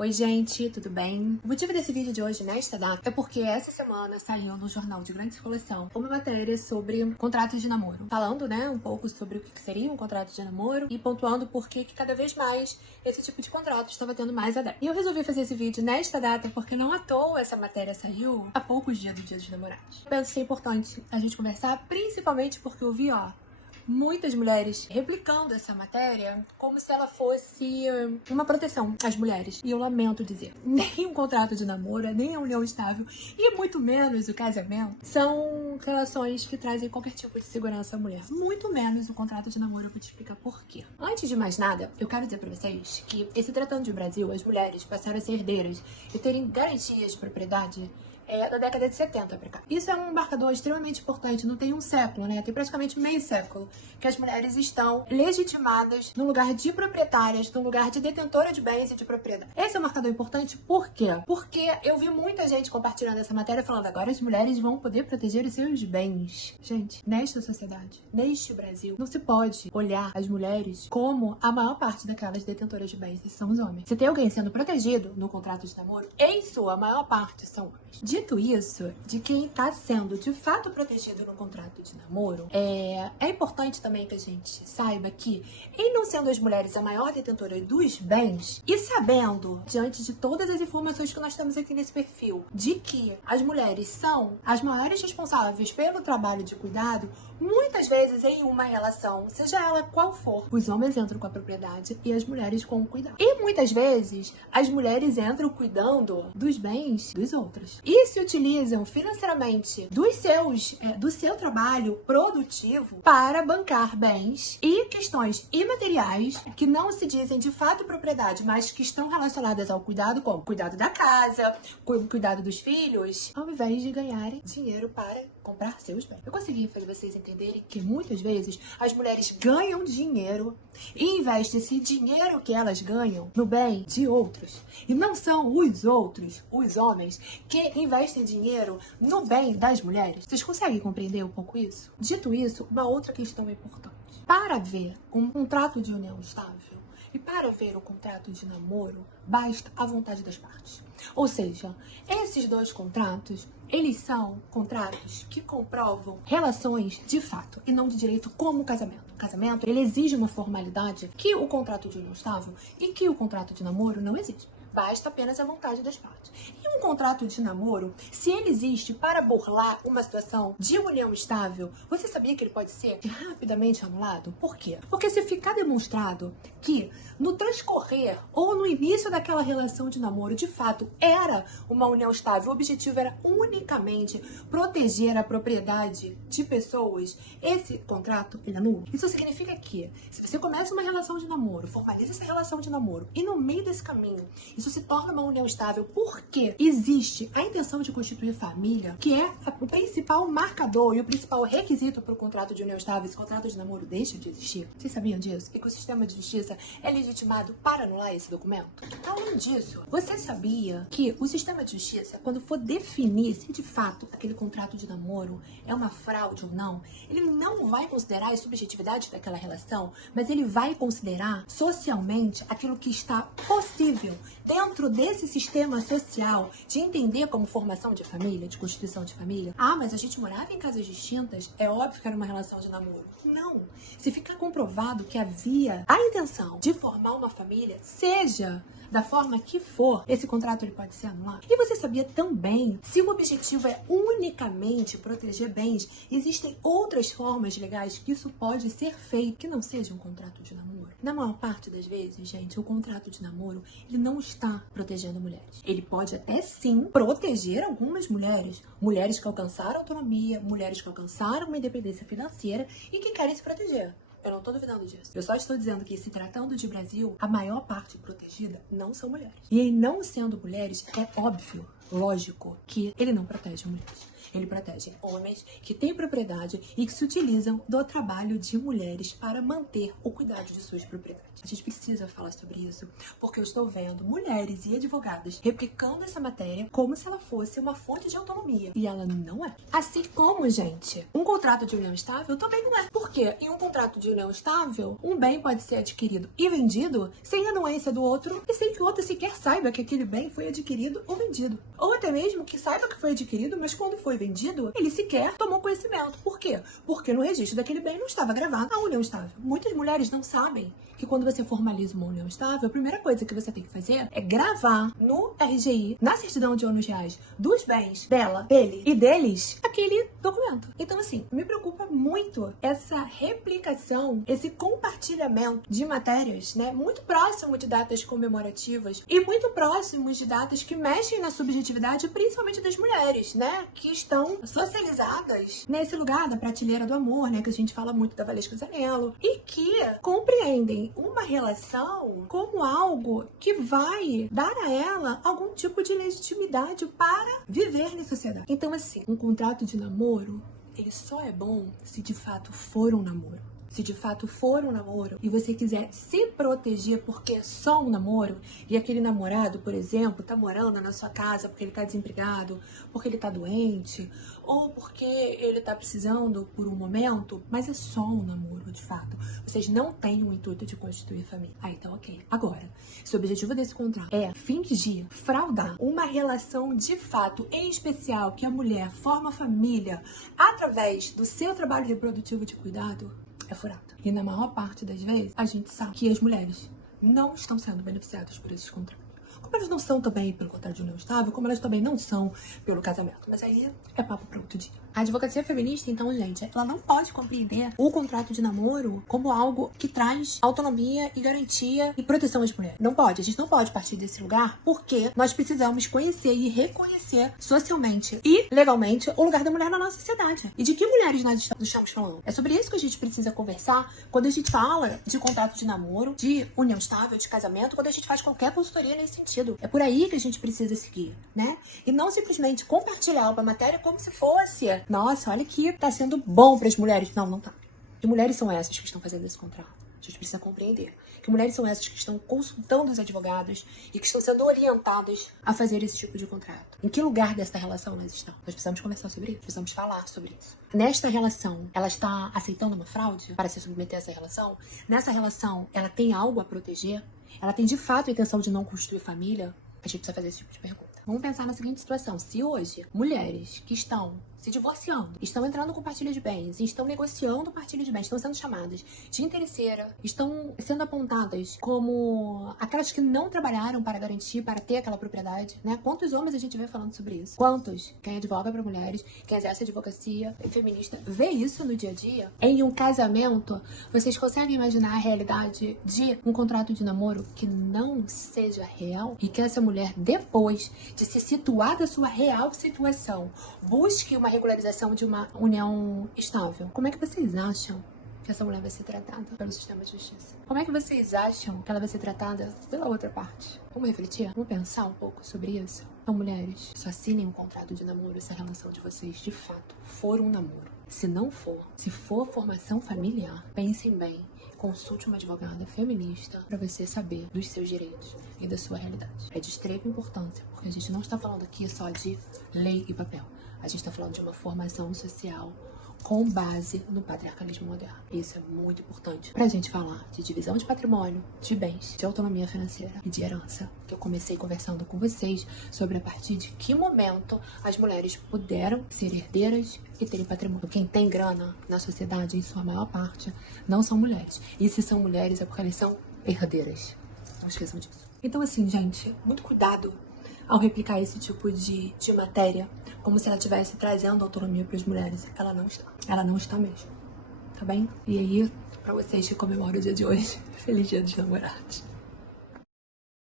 Oi gente, tudo bem? O motivo desse vídeo de hoje, nesta data, é porque essa semana saiu no jornal de grande circulação uma matéria sobre contratos de namoro. Falando, um pouco sobre o que seria um contrato de namoro e pontuando por que cada vez mais esse tipo de contrato estava tendo mais adeptos. E eu resolvi fazer esse vídeo nesta data porque não à toa essa matéria saiu há poucos dias do Dia dos Namorados. Penso que é importante a gente conversar, principalmente porque eu vi, muitas mulheres replicando essa matéria como se ela fosse uma proteção às mulheres. E eu lamento dizer, nem um contrato de namoro, nem a união estável e muito menos o casamento são relações que trazem qualquer tipo de segurança à mulher. Muito menos o contrato de namoro, eu vou te explicar por quê. Antes de mais nada, eu quero dizer pra vocês que, se tratando de Brasil, as mulheres passaram a ser herdeiras e terem garantias de propriedade da década de 70 pra cá. Isso é um marcador extremamente importante, não tem um século, tem praticamente meio século que as mulheres estão legitimadas no lugar de proprietárias, no lugar de detentora de bens e de propriedade. Esse é um marcador importante, por quê? Porque eu vi muita gente compartilhando essa matéria falando agora as mulheres vão poder proteger os seus bens. Gente, nesta sociedade, neste Brasil, não se pode olhar as mulheres como a maior parte daquelas detentoras de bens, que são os homens. Se tem alguém sendo protegido no contrato de namoro, em sua maior parte são homens. Dito isso, de quem está sendo de fato protegido no contrato de namoro, é importante também que a gente saiba que, em não sendo as mulheres a maior detentora dos bens, e sabendo, diante de todas as informações que nós temos aqui nesse perfil, de que as mulheres são as maiores responsáveis pelo trabalho de cuidado, muitas vezes em uma relação, seja ela qual for, os homens entram com a propriedade e as mulheres com o cuidado. E muitas vezes, as mulheres entram cuidando dos bens dos outros. E se utilizam financeiramente do seu trabalho produtivo para bancar bens e questões imateriais que não se dizem de fato propriedade, mas que estão relacionadas ao cuidado, como cuidado da casa, cuidado dos filhos, ao invés de ganharem dinheiro para comprar seus bens. Eu consegui fazer vocês entenderem que muitas vezes as mulheres ganham dinheiro e investem esse dinheiro que elas ganham no bem de outros. E não são os outros, os homens, que investem dinheiro no bem das mulheres. Vocês conseguem compreender um pouco isso? Dito isso, uma outra questão importante. Para ver um contrato de união estável e para ver o contrato de namoro, basta a vontade das partes. Ou seja, esses dois contratos, eles são contratos que comprovam relações de fato e não de direito, como o casamento. O casamento, ele exige uma formalidade que o contrato de união estável e que o contrato de namoro não exige. Basta apenas a vontade das partes. E um contrato de namoro, se ele existe para burlar uma situação de união estável, você sabia que ele pode ser rapidamente anulado? Por quê? Porque se ficar demonstrado que no transcorrer ou no início daquela relação de namoro, de fato, era uma união estável, o objetivo era unicamente proteger a propriedade de pessoas, esse contrato, ele é nulo. Isso significa que, se você começa uma relação de namoro, formaliza essa relação de namoro, e no meio desse caminho, isso se torna uma união estável porque existe a intenção de constituir família, que é o principal marcador e o principal requisito para o contrato de união estável. Esse contrato de namoro deixa de existir. Vocês sabiam disso? E que o sistema de justiça é legitimado para anular esse documento? Além disso, você sabia que o sistema de justiça, quando for definir se de fato aquele contrato de namoro é uma fraude ou não, ele não vai considerar a subjetividade daquela relação, mas ele vai considerar socialmente aquilo que está possível dentro desse sistema social de entender como formação de família, de constituição de família. Ah, mas a gente morava em casas distintas, é óbvio que era uma relação de namoro. Não. Se ficar comprovado que havia a intenção de formar uma família, seja da forma que for, esse contrato ele pode ser anulado. E você sabia também, se o objetivo é unicamente proteger bens, existem outras formas legais que isso pode ser feito, que não seja um contrato de namoro. Na maior parte das vezes, gente, o contrato de namoro, ele não está protegendo mulheres. Ele pode até sim proteger algumas mulheres, mulheres que alcançaram autonomia, mulheres que alcançaram uma independência financeira e que querem se proteger. Eu não tô duvidando disso. Eu só estou dizendo que, se tratando de Brasil, a maior parte protegida não são mulheres. E em não sendo mulheres, é óbvio, lógico, que ele não protege mulheres. Ele protege homens que têm propriedade e que se utilizam do trabalho de mulheres para manter o cuidado de suas propriedades. A gente precisa falar sobre isso, porque eu estou vendo mulheres e advogadas replicando essa matéria como se ela fosse uma fonte de autonomia. E ela não é. Assim como, gente, um contrato de união estável também não é. Por quê? Em um contrato de união estável, um bem pode ser adquirido e vendido sem anuência do outro e sem que o outro sequer saiba que aquele bem foi adquirido ou vendido. Ou até mesmo que saiba que foi adquirido, mas quando foi vendido, ele sequer tomou conhecimento. Por quê? Porque no registro daquele bem não estava gravado a união estável. Muitas mulheres não sabem que quando você formaliza uma união estável, a primeira coisa que você tem que fazer é gravar no RGI, na certidão de ônus reais, dos bens dela, dele e deles, aquele documento. Então, assim, me preocupa muito essa replicação, esse compartilhamento de matérias, né, muito próximo de datas comemorativas e muito próximos de datas que mexem na subjetividade, principalmente das mulheres, né, que estão socializadas nesse lugar da prateleira do amor, né, que a gente fala muito da Valesca Zanello, e que compreendem uma relação como algo que vai dar a ela algum tipo de legitimidade para viver na sociedade. Então, assim, um contrato de namoro, ele só é bom se de fato for um namoro. Se de fato for um namoro e você quiser se proteger porque é só um namoro e aquele namorado, por exemplo, tá morando na sua casa porque ele tá desempregado, porque ele tá doente ou porque ele tá precisando por um momento, mas é só um namoro de fato. Vocês não têm o intuito de constituir família. Ah, então ok. Agora, se o objetivo desse contrato é fingir, fraudar uma relação de fato, em especial que a mulher forma família através do seu trabalho reprodutivo de cuidado, é furado. E na maior parte das vezes, a gente sabe que as mulheres não estão sendo beneficiadas por esses contratos. Como elas não são também pelo contrato de união estável, como elas também não são pelo casamento. Mas aí é papo para outro dia. A advocacia feminista, então, gente, ela não pode compreender o contrato de namoro como algo que traz autonomia e garantia e proteção às mulheres. Não pode. A gente não pode partir desse lugar porque nós precisamos conhecer e reconhecer socialmente e legalmente o lugar da mulher na nossa sociedade. E de que mulheres nós estamos falando? É sobre isso que a gente precisa conversar quando a gente fala de contrato de namoro, de união estável, de casamento, quando a gente faz qualquer consultoria nesse sentido. É por aí que a gente precisa seguir, né? E não simplesmente compartilhar uma matéria como se fosse, nossa, olha que tá sendo bom para as mulheres. Não, não tá. Que mulheres são essas que estão fazendo esse contrato? A gente precisa compreender. Que mulheres são essas que estão consultando os advogados e que estão sendo orientadas a fazer esse tipo de contrato? Em que lugar dessa relação elas estão? Nós precisamos conversar sobre isso, precisamos falar sobre isso. Nesta relação, ela está aceitando uma fraude para se submeter a essa relação? Nessa relação, ela tem algo a proteger? Ela tem de fato a intenção de não construir família? A gente precisa fazer esse tipo de pergunta. Vamos pensar na seguinte situação. Se hoje mulheres que estão se divorciando, estão entrando com partilha de bens, estão negociando partilha de bens, estão sendo chamadas de interesseira, estão sendo apontadas como aquelas que não trabalharam para garantir, para ter aquela propriedade, né? Quantos homens a gente vê falando sobre isso? Quantos? Quem advoga para mulheres, quem exerce advocacia feminista, vê isso no dia a dia? Em um casamento, vocês conseguem imaginar a realidade de um contrato de namoro que não seja real? E que essa mulher, depois de se situar da sua real situação, busque uma regularização de uma união estável. Como é que vocês acham que essa mulher vai ser tratada pelo sistema de justiça? Como é que vocês acham que ela vai ser tratada pela outra parte? Vamos refletir? Vamos pensar um pouco sobre isso? Então, mulheres, só assinem um contrato de namoro se a relação de vocês, de fato, for um namoro. Se não for, se for formação familiar, pensem bem. Consulte uma advogada feminista para você saber dos seus direitos e da sua realidade. É de extrema importância, porque a gente não está falando aqui só de lei e papel. A gente está falando de uma formação social com base no patriarcalismo moderno. Isso é muito importante pra gente falar de divisão de patrimônio, de bens, de autonomia financeira e de herança. Que eu comecei conversando com vocês sobre a partir de que momento as mulheres puderam ser herdeiras e terem patrimônio. Quem tem grana na sociedade, em sua maior parte, não são mulheres. E se são mulheres é porque elas são herdeiras. Não esqueçam disso. Então, assim, gente, muito cuidado ao replicar esse tipo de matéria, como se ela estivesse trazendo autonomia para as mulheres. Ela não está. Ela não está mesmo. Tá bem? E aí, para vocês que comemoram o dia de hoje, feliz dia dos namorados.